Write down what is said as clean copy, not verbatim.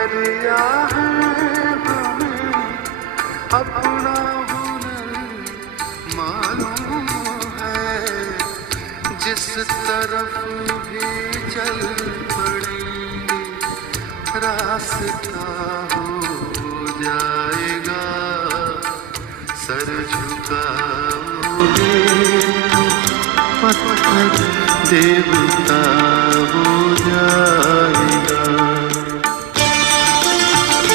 दरिया है हमें अपना हुनर मालूम है, जिस तरफ भी चल पड़ेंगे रास्ता हो जाएगा, सर झुकाओगे पत्थर देवता हो जाएगा।